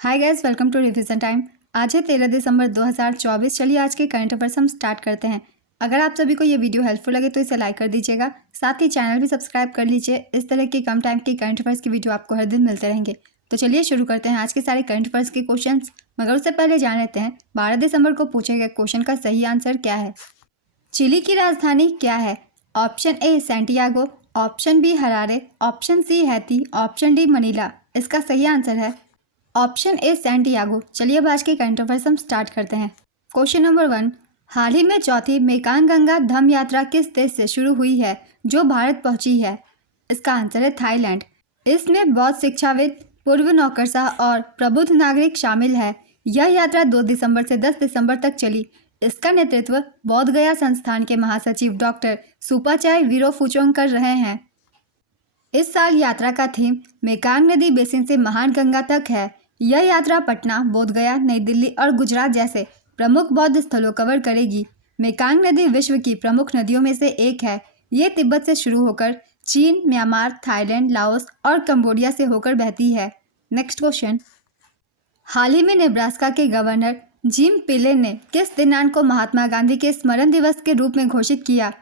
Hi guys, welcome to revision time. आज है 13 दिसंबर 2024। चलिए आज के करंट अफेयर्स हम स्टार्ट करते हैं। अगर आप सभी को ये वीडियो हेल्पफुल लगे तो इसे लाइक कर दीजिएगा, साथ ही चैनल भी सब्सक्राइब कर लीजिए। इस तरह की कम टाइम की करंट अफेयर्स की वीडियो आपको हर दिन मिलते रहेंगे। तो चलिए शुरू करते हैं आज के सारे करंट अफेयर्स के क्वेश्चन। मगर उससे पहले जान लेते हैं 12 दिसंबर को पूछे गए क्वेश्चन का सही आंसर क्या है। चिली की राजधानी क्या है? Option A Santiago, option B Harare, option C Haiti, option D Manila. इसका सही आंसर है ऑप्शन ए सैंटियागो। चलिए अब आज के करंट अफेयर्स हम स्टार्ट करते हैं। क्वेश्चन नंबर 1, हाल ही में चौथी मेकांग गंगा धम यात्रा किस देश से शुरू हुई है जो भारत पहुंची है? इसका आंसर है थाईलैंड। इसमें बौद्ध शिक्षाविद, पूर्व नौकरशाह और प्रबुद्ध नागरिक शामिल है। यह यात्रा 2 दिसंबर से 10 दिसंबर तक चली। इसका नेतृत्व बोध गया संस्थान के महासचिव डॉक्टर सुपाचाई वीरोफुचोंग कर रहे हैं। इस साल यात्रा का थीम मेकांग नदी बेसिन से महान गंगा तक है। यह यात्रा पटना, बोधगया, नई दिल्ली और गुजरात जैसे प्रमुख बौद्ध स्थलों कवर करेगी। मेकांग नदी विश्व की प्रमुख नदियों में से एक है। ये तिब्बत से शुरू होकर चीन, म्यांमार, थाईलैंड, लाओस और कंबोडिया से होकर बहती है। नेक्स्ट क्वेश्चन, हाल ही में नेब्रास्का के गवर्नर जिम पिलेन ने किस दिनांक को महात्मा गांधी के स्मरण दिवस के रूप में घोषित किया?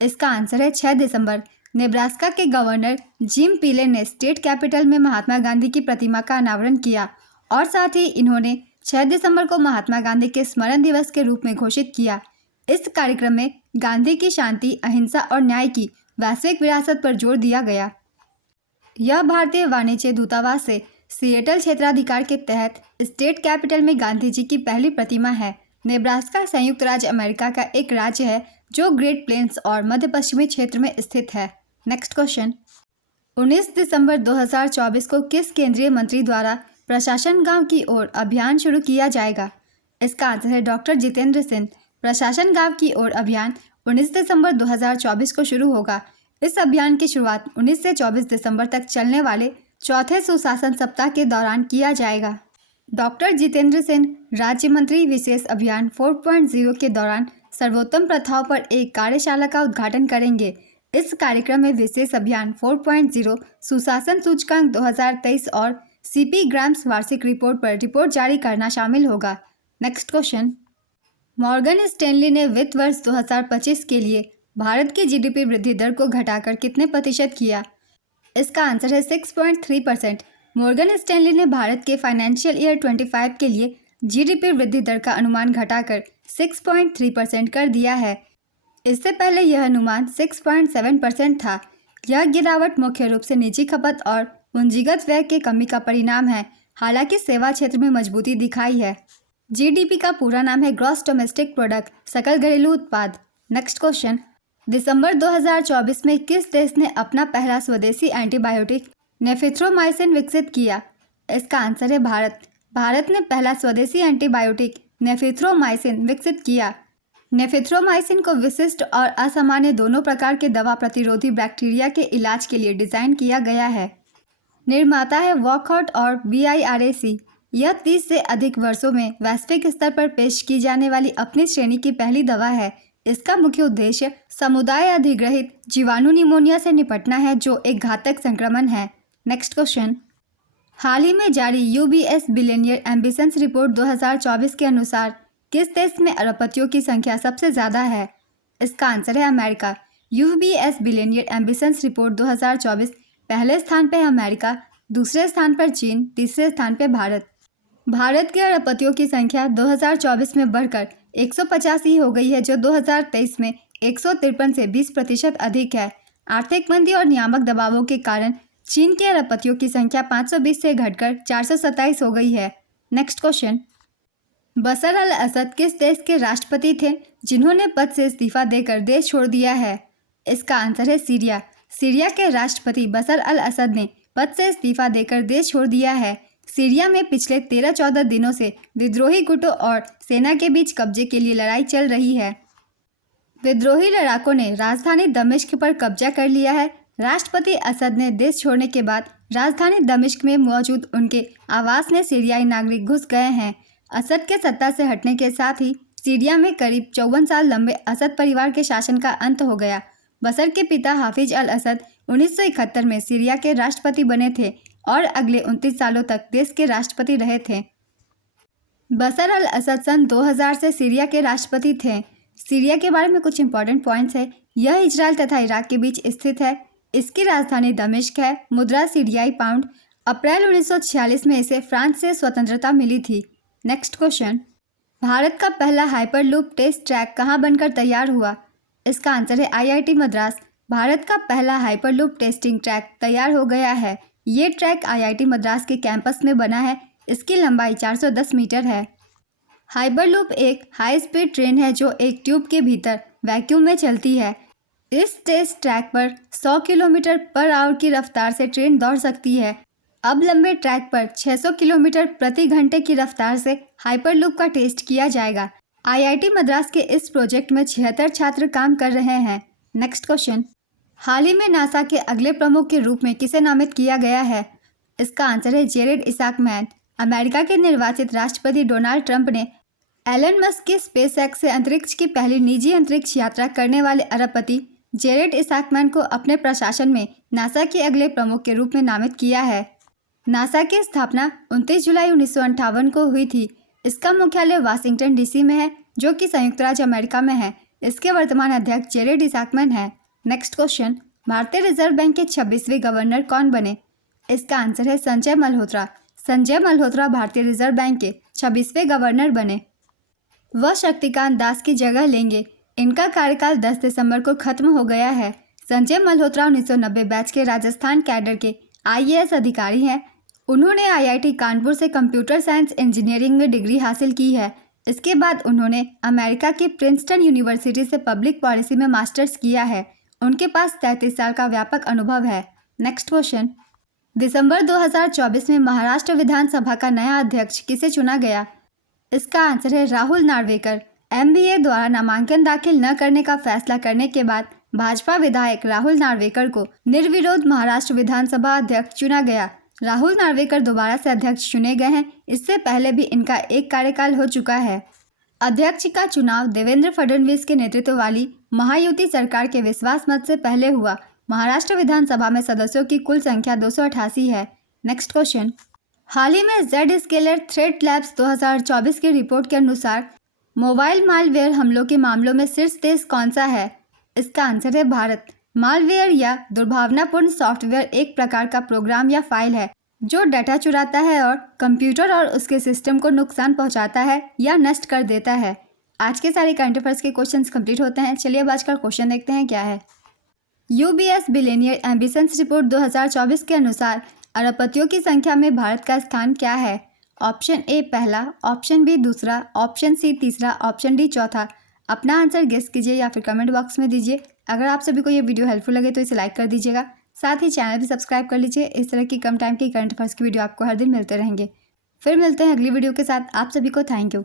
इसका आंसर है 6 दिसंबर। नेब्रास्का के गवर्नर जिम पिलेन ने स्टेट कैपिटल में महात्मा गांधी की प्रतिमा का अनावरण किया और साथ ही इन्होंने 6 दिसंबर को महात्मा गांधी के स्मरण दिवस के रूप में घोषित किया। इस कार्यक्रम में गांधी की शांति, अहिंसा और न्याय की वैश्विक विरासत पर जोर दिया गया। यह भारतीय वाणिज्य दूतावास से सिएटल क्षेत्राधिकार के तहत स्टेट कैपिटल में गांधी जी की पहली प्रतिमा है। नेब्रास्का संयुक्त राज्य अमेरिका का एक राज्य है जो ग्रेट प्लेन्स और मध्य पश्चिमी क्षेत्र में स्थित है। नेक्स्ट क्वेश्चन, 19 दिसंबर 2024 को किस केंद्रीय मंत्री द्वारा प्रशासन गांव की ओर अभियान शुरू किया जाएगा? इसका आंसर है डॉक्टर जितेंद्र सिंह। प्रशासन गांव की ओर अभियान 19 दिसंबर 2024 को शुरू होगा। इस अभियान की शुरुआत 19 से 24 दिसंबर तक चलने वाले चौथे सुशासन सप्ताह के दौरान किया जाएगा। डॉक्टर जितेंद्र सिंह राज्य मंत्री विशेष अभियान 4.0 के दौरान सर्वोत्तम प्रथाओं पर एक कार्यशाला का उद्घाटन करेंगे। इस कार्यक्रम में विशेष अभियान 4.0, सुशासन सूचकांक 2023 और सीपी ग्राम्स वार्षिक रिपोर्ट पर रिपोर्ट जारी करना शामिल होगा। नेक्स्ट क्वेश्चन, मॉर्गन स्टैनली ने वित्त वर्ष 2025 के लिए भारत की जीडीपी वृद्धि दर को घटाकर कितने प्रतिशत किया? इसका आंसर है 6.3%। मॉर्गन स्टैनली ने भारत के फाइनेंशियल ईयर 25 के लिए जीडीपी वृद्धि दर का अनुमान घटाकर 6.3% कर दिया है। इससे पहले यह अनुमान 6.7% था। यह गिरावट मुख्य रूप से निजी खपत और पूंजीगत व्यय के कमी का परिणाम है, हालांकि सेवा क्षेत्र में मजबूती दिखाई है। जीडीपी का पूरा नाम है ग्रॉस डोमेस्टिक प्रोडक्ट, सकल घरेलू उत्पाद। नेक्स्ट क्वेश्चन, दिसंबर 2024 में किस देश ने अपना पहला स्वदेशी एंटीबायोटिक नेफिथ्रोमाइसिन विकसित किया? इसका आंसर है भारत। भारत ने पहला स्वदेशी एंटीबायोटिक नेफिथ्रोमाइसिन विकसित किया। नेफिथ्रोमाइसिन को विशिष्ट और असामान्य दोनों प्रकार के दवा प्रतिरोधी बैक्टीरिया के इलाज के लिए डिजाइन किया गया है। निर्माता है वॉकहार्ट और BIRAC। यह 30 से अधिक वर्षों में वैश्विक स्तर पर पेश की जाने वाली अपनी श्रेणी की पहली दवा है। इसका मुख्य उद्देश्य समुदाय अधिग्रहित जीवाणु निमोनिया से निपटना है, जो एक घातक संक्रमण है। नेक्स्ट क्वेश्चन, हाल ही में जारी UBS बिलियनियर एम्बिशंस रिपोर्ट 2024 के अनुसार किस देश में अरबपतियों की संख्या सबसे ज़्यादा है? इसका आंसर है America. UBS billionaire ambitions report 2024 पहले स्थान पर अमेरिका, दूसरे स्थान पर चीन, तीसरे स्थान पर भारत। भारत के अरबपतियों की संख्या 2024 में बढ़कर 185 हो गई है, जो 2023 में 153 से 20% अधिक है। आर्थिक मंदी और नियामक दबावों के कारण चीन के अरबपतियों की संख्या 520 से घटकर 427 हो गई है। नेक्स्ट क्वेश्चन, बशर अल असद किस देश के राष्ट्रपति थे जिन्होंने पद से इस्तीफा देकर देश छोड़ दिया है? इसका आंसर है सीरिया। सीरिया के राष्ट्रपति बशर अल असद ने पद से इस्तीफा देकर देश छोड़ दिया है। सीरिया में पिछले 13-14 दिनों से विद्रोही गुटों और सेना के बीच कब्जे के लिए लड़ाई चल रही है। विद्रोही लड़ाकों ने राजधानी दमिश्क पर कब्जा कर लिया है। राष्ट्रपति असद ने देश छोड़ने के बाद राजधानी दमिश्क में मौजूद उनके आवास में सीरियाई नागरिक घुस गए हैं। असद के सत्ता से हटने के साथ ही सीरिया में करीब 54 साल लंबे असद परिवार के शासन का अंत हो गया। बशर के पिता हाफिज अल असद 1971 में सीरिया के राष्ट्रपति बने थे और अगले 29 सालों तक देश के राष्ट्रपति रहे थे। बशर अल असद सन 2000 से सीरिया के राष्ट्रपति थे। सीरिया के बारे में कुछ इंपॉर्टेंट पॉइंट्स है। यह इजराइल तथा इराक के बीच स्थित है। इसकी राजधानी दमिश्क है। मुद्रा सीरियाई पाउंड। अप्रैल 1946 में इसे फ्रांस से स्वतंत्रता मिली थी। नेक्स्ट क्वेश्चन, भारत का पहला हाइपरलूप टेस्ट ट्रैक कहाँ बनकर तैयार हुआ? इसका आंसर है IIT मद्रास। भारत का पहला हाइपरलूप टेस्टिंग ट्रैक तैयार हो गया है। ये ट्रैक IIT मद्रास के कैंपस में बना है। इसकी लंबाई 410 मीटर है। हाइपरलूप एक हाई स्पीड ट्रेन है जो एक ट्यूब के भीतर वैक्यूम में चलती है। इस टेस्ट ट्रैक पर 100 किलोमीटर पर आवर की रफ्तार से ट्रेन दौड़ सकती है। अब लंबे ट्रैक पर 600 किलोमीटर प्रति घंटे की रफ्तार से हाइपरलूप का टेस्ट किया जाएगा। IIT मद्रास के इस प्रोजेक्ट में 76 छात्र काम कर रहे हैं। नेक्स्ट क्वेश्चन, हाल ही में नासा के अगले प्रमुख के रूप में किसे नामित किया गया है? इसका आंसर है जेरेड इसाकमैन। अमेरिका के निर्वाचित राष्ट्रपति डोनाल्ड ट्रंप ने एलन मस्क की स्पेसएक्स से अंतरिक्ष की पहली निजी अंतरिक्ष यात्रा करने वाले अरबपति जेरेड इसाकमैन को अपने प्रशासन में नासा के अगले प्रमुख के रूप में नामित किया है। नासा की स्थापना 29 जुलाई 1958 को हुई थी। इसका मुख्यालय वाशिंगटन DC में है, जो कि संयुक्त राज्य अमेरिका में है। इसके वर्तमान अध्यक्ष जेरेड इसाकमैन है। नेक्स्ट क्वेश्चन, भारतीय रिजर्व बैंक के 26वें गवर्नर कौन बने? इसका आंसर है संजय मल्होत्रा। संजय मल्होत्रा भारतीय रिजर्व बैंक के 26वें गवर्नर बने। वह शक्तिकांत दास की जगह लेंगे। इनका कार्यकाल 10 दिसंबर को खत्म हो गया है। संजय मल्होत्रा 1990 बैच के राजस्थान कैडर के IAS अधिकारी हैं। उन्होंने IIT कानपुर से कंप्यूटर साइंस इंजीनियरिंग में डिग्री हासिल की है। इसके बाद उन्होंने अमेरिका की प्रिंसटन यूनिवर्सिटी से पब्लिक पॉलिसी में मास्टर्स किया है। उनके पास 33 साल का व्यापक अनुभव है। नेक्स्ट क्वेश्चन, दिसंबर 2024 में महाराष्ट्र विधानसभा का नया अध्यक्ष किसे चुना गया? इसका आंसर है राहुल नार्वेकर। MBA द्वारा नामांकन दाखिल न करने का फैसला करने के बाद भाजपा विधायक राहुल नार्वेकर को निर्विरोध महाराष्ट्र विधानसभा अध्यक्ष चुना गया। राहुल नार्वेकर दोबारा से अध्यक्ष चुने गए हैं। इससे पहले भी इनका एक कार्यकाल हो चुका है। अध्यक्ष का चुनाव देवेंद्र फडणवीस के नेतृत्व वाली महायुति सरकार के विश्वास मत से पहले हुआ। महाराष्ट्र विधानसभा में सदस्यों की कुल संख्या 288 है। नेक्स्ट क्वेश्चन, हाल ही में Zscaler थ्रेट लैब्स 2024 की रिपोर्ट के अनुसार मोबाइल मालवेयर हमलों के मामलों में शीर्ष देश कौन सा है? इसका आंसर है भारत। मालवेयर या दुर्भावनापूर्ण सॉफ्टवेयर एक प्रकार का प्रोग्राम या फाइल है जो डाटा चुराता है और कंप्यूटर और उसके सिस्टम को नुकसान पहुंचाता है या नष्ट कर देता है। आज के सारे करंट अफेयर्स के क्वेश्चंस कंप्लीट होते हैं। चलिए अब आज का क्वेश्चन देखते हैं क्या है। UBS बिलियनियर एम्बिशंस रिपोर्ट 2024 के अनुसार अरबपतियों की संख्या में भारत का स्थान क्या है? ऑप्शन A पहला, ऑप्शन B दूसरा, ऑप्शन C तीसरा, ऑप्शन D चौथा। अपना आंसर गेस कीजिए या फिर कमेंट बॉक्स में दीजिए। अगर आप सभी को ये वीडियो हेल्पफुल लगे तो इसे लाइक कर दीजिएगा। साथ ही चैनल भी सब्सक्राइब कर लीजिए। इस तरह की कम टाइम की करंट अफेयर्स की वीडियो आपको हर दिन मिलते रहेंगे। फिर मिलते हैं अगली वीडियो के साथ। आप सभी को थैंक यू।